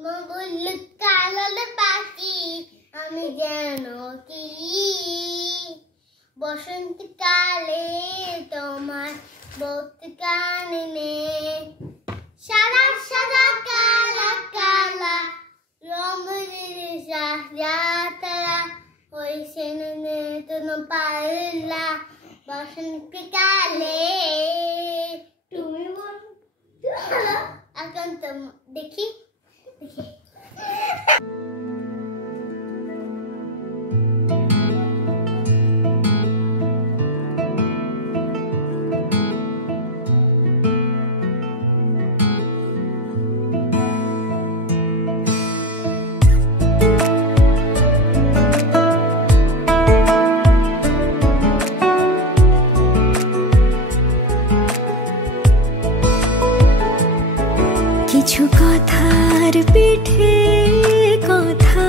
আমার বলল কালো পাখি আমি যেন কি বসন্তকালে তোমার বলতে কানে সাদা সাদা কালা কালা রঙের সাজাতারা ওই সেনে তুমি পারলা বসন্তকালে তুমি বল এখন তো দেখি কিছু কথার পিঠে কথা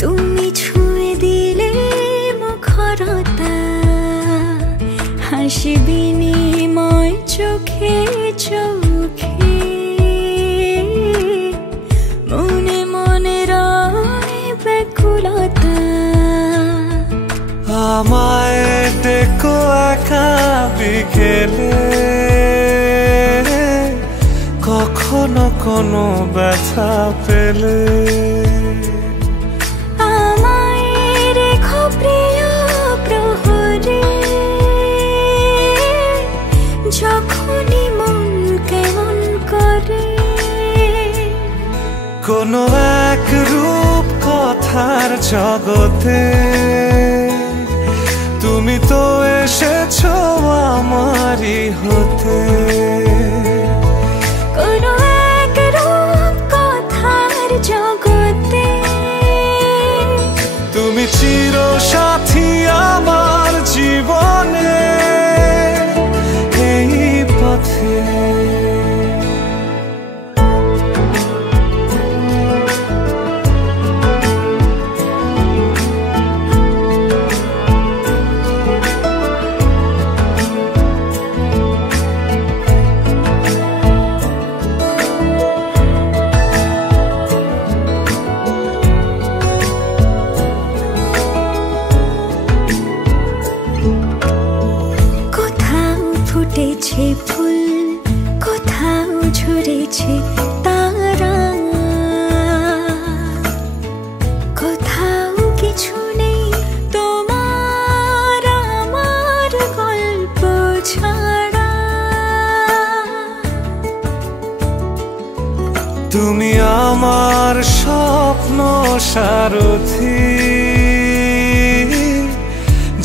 তুমি ছুঁয়ে দিলে মুখরতা হাসি বিনিময় চোখে চোখে মনে মনে রয় ব্যাকুলতা আমায় দেখো একা বিকেলে কখনো কোনো ব্যথা পেলে আমায় রেখো প্রিয় প্রহরে যখনই মন কেমন করে কোনো এক রূপ কথার জগতে তুমি তো এসেছো আমারই হতে কোনো এক রূপ কথার জগতে তুমি চির সাথী আমার জীবনে এই পথে ফুটেছে ফুল কোথাও ঝরেছে তারা কোথাও কিছু নেই তোমার আমার গল্প ছাড়া তুমি আমার স্বপ্ন সারথি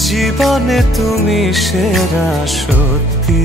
জীবনে তুমি সেরা সত্যি